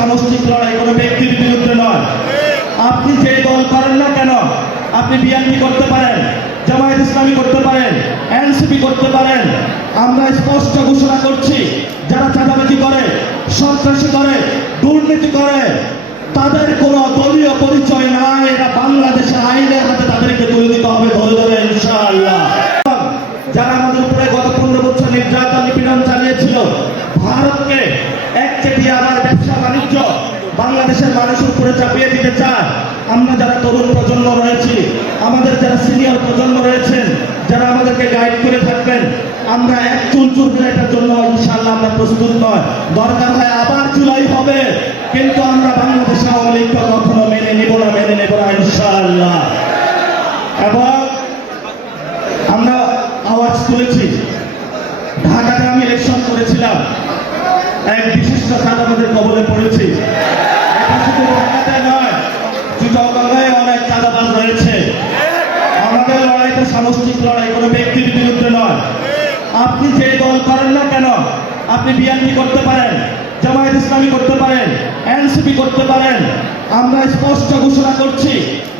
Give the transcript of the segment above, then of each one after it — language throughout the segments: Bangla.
সামষ্টিক লড়াই, কোনো ব্যক্তির বিরুদ্ধে নয়। আপনি যে দল করেন না কেন, আপনি বিএনপি করতে পারেন, জামায়াত ইসলামী করতে পারেন, এনসিপি করতে পারেন। আমরা স্পষ্ট ঘোষণা করছি, যারা চাঁদাবাজি করে, সন্ত্রাসী করে, দুর্নীতি করে, তাদের কোনো দলীয় পরিচয় নাই। এরা বাংলাদেশের আইনের হাতে তাদেরকে তুলে দিতে হবে ধরে ধরে, ইনশাআল্লাহ। যারা আমাদের উপরে গত 15 বছর নির্যাতন নিপীড়ন চালিয়েছিল, ভারতকে একচেটিয়া আবার ব্যবসা বাণিজ্য বাংলাদেশের মানুষের উপরে চাপিয়ে দিতে চায়। আমরা যারা তরুণ প্রজন্ম রয়েছি, আমাদের যারা সিনিয়র প্রজন্ম রয়েছেন, যারা আমাদেরকে গাইড করে থাকবেন, আমরা এক চুল চুলবেন এটার জন্য ইনশাআল্লাহ আমরা প্রস্তুত নয়। দরকার হয় আবার জুলাই হবে, কিন্তু আমরা বাংলাদেশ আওয়ামী লীগকে কখনো মেনে নেব না ইনশাআল্লাহ। এবং আমরা আওয়াজ তুলেছি, ঢাকাতে আমি ইলেকশন করেছিলাম, এক বিশিষ্ট চাঁদাবাজের কবলে পড়েছি। এটা শুধু ঢাকাতে নয়, চিটাগংয়ে অনেক চাঁদাবাজ রয়েছে। আমাদের লড়াইটা সামষ্টিক লড়াই, কোনো ব্যক্তির বিরুদ্ধে নয়। আপনি যে দল করেন না কেন, আপনি বিএনপি করতে পারেন, জামায়াত ইসলামী করতে পারেন, এনসিপি করতে পারেন। আমরা স্পষ্ট ঘোষণা করছি,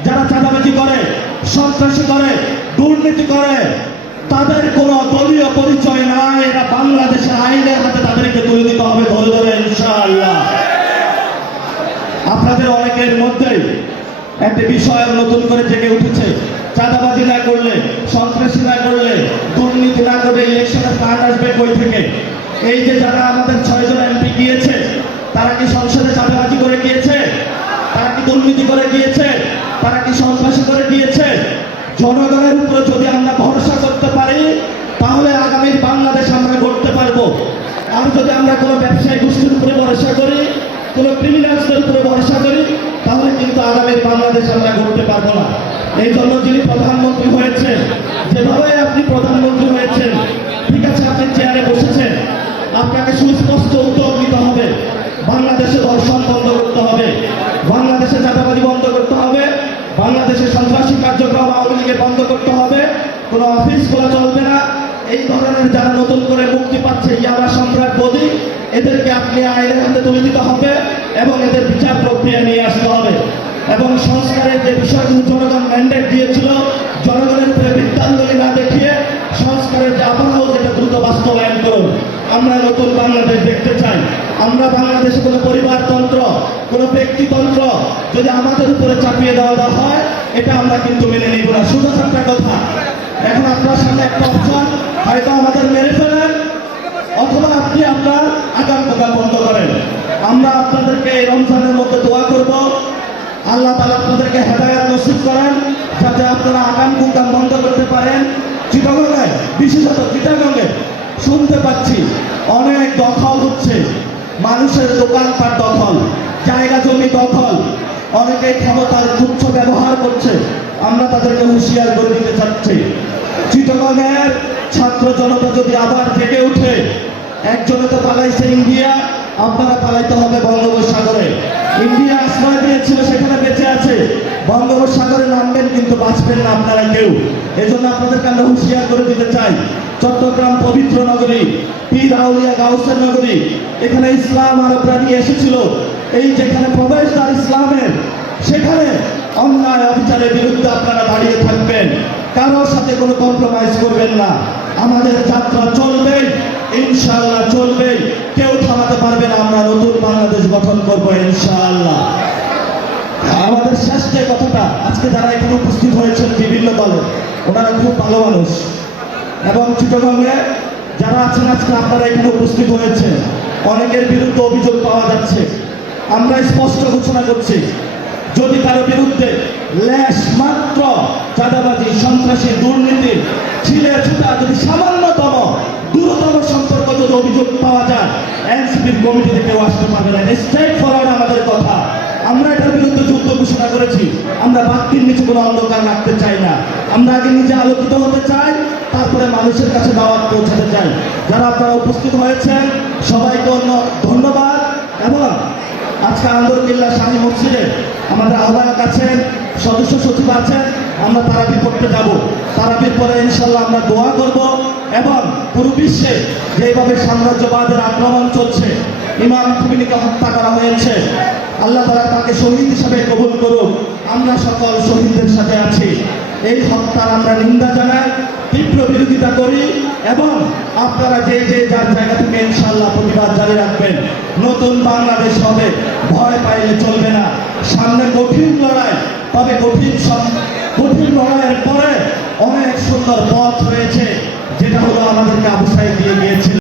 যারা চাঁদাবাজি করে, সন্ত্রাসী করে, দুর্নীতি করে, তাদের কোনো দলীয় পরিচয় নাই। এরা বাংলাদেশের আইনের হাতে তাদেরকে তুলে দিতে হবে ধরে ধরে, ইনশাআল্লাহ। আপনাদের অনেকের মধ্যে একটি বিষয় নতুন করে জেগে উঠেছে, চাঁদাবাজি না করলে, সন্ত্রাসী না করলে, দুর্নীতি না করলে ইলেকশনের ফান্ড আসবে কই থেকে? এই যে যারা আমাদের 6 জন এমপি গিয়েছে, তারা কি সংসদে চাঁদাবাজি করে গিয়েছে? তারা কি দুর্নীতি করে গিয়েছে? তারা কি সন্ত্রাসী করে গিয়েছে? জনগণের উপরে যদি আমরা ভরসা করতে পারি, তাহলে আগামীর বাংলাদেশ আমরা গড়তে পারবো। আর যদি আমরা কোনো ব্যবসায়ী গোষ্ঠীর উপরে ভরসা করি, কোনো ক্রিমিনালসদের উপরে ভরসা করি, তাহলে কিন্তু আগামীর বাংলাদেশ আমরা গড়তে পারবো না। এই জন্য যিনি প্রধানমন্ত্রী হয়েছেন, যেভাবে আপনি প্রধানমন্ত্রী হয়েছেন, ঠিক আছে, আপনি চেয়ারে বসেছেন, আপনাকে সুস্পষ্ট উদ্যোগ নিতে হবে। বাংলাদেশে ধর্ষণ বন্ধ করতে হবে, বাংলাদেশে চাঁদাবাজি বন্ধ করতে হবে, বাংলাদেশে সন্ত্রাসী কার্যক্রম আওয়ামী লীগের বন্ধ করতে হবে। কোনো অফিস খোলা চলবে না। এই ধরনের যারা নতুন করে মুক্তি পাচ্ছে ইয়াবা সন্ত্রাসবাদী, এদেরকে আপনি আইনের হাতে তুলে দিতে হবে এবং এদের বিচার প্রক্রিয়া নিয়ে আসতে হবে। এবং সংস্কারের যে বিষয়গুলো জনগণ ম্যান্ডেট দিয়েছিল, জনগণের উপরে বিদ্যাঞ্জলি না দেখিয়ে সংস্কারের যে আবহাওয়া, যেটা দ্রুত বাস্তবায়ন করুন। আমরা নতুন বাংলাদেশ দেখতে চাই। আমরা বাংলাদেশে কোনো পরিবারতন্ত্র, কোনো ব্যক্তিতন্ত্র যদি আমাদের উপরে চাপিয়ে দেওয়া হয়, এটা আমরা কিন্তু মেনে নিব না। সোজা একটা কথা, এখন আপনার সামনে একটা অপশন, হয়তো আমাদের মেরে ফেলেন, অথবা আপনি আপনার আগাম প্রোগ্রাম বন্ধ করেন। আমরা আপনাদেরকে এই রমজানের মধ্যে দোয়া করব, আল্লাহ তাআলা আপনাদেরকে হেদায়েত নসিব করেন, যাতে আপনারা আগাম প্রোগ্রাম বন্ধ করতে পারেন। চিটাগংয়ে, বিশেষত চিটাগংয়ে শুনতে পাচ্ছি অনেক দখল হচ্ছে, মানুষের দোকানপাট দখল, জায়গা জমি দখল, অনেকে ক্ষমতার তুচ্ছ ব্যবহার করছে। আমরা তাদেরকে হুঁশিয়ার করে দিতে চাচ্ছি, চিটাগংয়ের ছাত্র জনতা যদি আবার জেগে উঠে, একজনে তো পালাইছে ইন্ডিয়া, আপনারা পালাইতে হবে বঙ্গোপসাগরে। ইন্ডিয়া আশ্রয় দিয়েছিল, সেখানে বেঁচে আছে। বঙ্গোপসাগরে নামবেন কিন্তু বাঁচবেন না আপনারা কেউ। এজন্য আপনাদেরকে আমরা হুঁশিয়ার করে দিতে চাই, চট্টগ্রাম পবিত্র নগরী, পীর আউলিয়া গাউসের নগরী, এখানে ইসলাম আরবরা নিয়ে এসেছিল। এই যেখানে প্রবেশদ্বার ইসলামের, সেখানে অন্যায় অবিচারের বিরুদ্ধে আপনারা দাঁড়িয়ে থাকবেন, কারোর সাথে কোনো কম্প্রোমাইজ করবেন না। আমাদের যাত্রা চলবে, ইনশাআল্লাহ চলবে, কেউ থামাতে পারবে না। আমরা নতুন বাংলাদেশ গঠন করব ইনশাআল্লাহ। আমাদের শেষ যে কথাটা, আজকে যারা এখানে উপস্থিত হয়েছেন বিভিন্ন দলে, ওনারা খুব ভালো মানুষ, এবং চিটাগংয়ে যারা আছেন আজকে আপনারা এখানে উপস্থিত হয়েছেন, অনেকের বিরুদ্ধে অভিযোগ পাওয়া যাচ্ছে। আমরা স্পষ্ট ঘোষণা করছি, যদি কারো বিরুদ্ধে লেশ মাত্র চাঁদাবাজি, সন্ত্রাসী, দুর্নীতি, ছিলে ছুটা যদি সামান্যতম দ্রুততম সম্পর্ক যদি অভিযোগ পাওয়া যায়, এনসিপির কমিটিতে কেউ আসতে পারবে না। স্ট্রেট ফরওয়ার্ড আমাদের কথা। আমরা এটার বিরুদ্ধে যুদ্ধ ঘোষণা করেছি। আমরা বাক্তির নিচে কোনো অন্ধকার রাখতে চাই না। আমরা আগে নিজে আলোকিত হতে চাই, তারপরে মানুষের কাছে দাওয়াত পৌঁছাতে চাই। যারা আপনারা উপস্থিত হয়েছেন সবাইকে ধন্যবাদ। এবং আজকে আন্দরকিল্লা শাহী মসজিদে আমাদের আহ্বায়ক আছেন, সদস্য সচিব আছেন, আমরা তারাবি পড়তে যাব। তারাবির পরে ইনশাল্লাহ আমরা দোয়া করব এবং পুরো বিশ্বে যেভাবে সাম্রাজ্যবাদের আক্রমণ চলছে, ইমাম খুমিনিকে হত্যা করা হয়েছে। আল্লাহ তাআলা তাকে শহীদ হিসাবে কবুল করুক। আমরা সকল শহীদদের সাথে আছি। এই হত্যার আমরা নিন্দা জানাই, তীব্র বিরোধিতা করি এবং আপনারা যে যে যার জায়গা থেকে ইনশাআল্লাহ প্রতিবাদ জারি রাখবেন। নতুন বাংলাদেশ হবে, ভয় পাইলে চলবে না। সামনে কঠিন লড়াই, তবে কঠিন লড়াইয়ের পরে অনেক সুন্দর পথ রয়েছে, যেটা হলো আমাদেরকে আবু সাঈদ দিয়ে গিয়েছিল।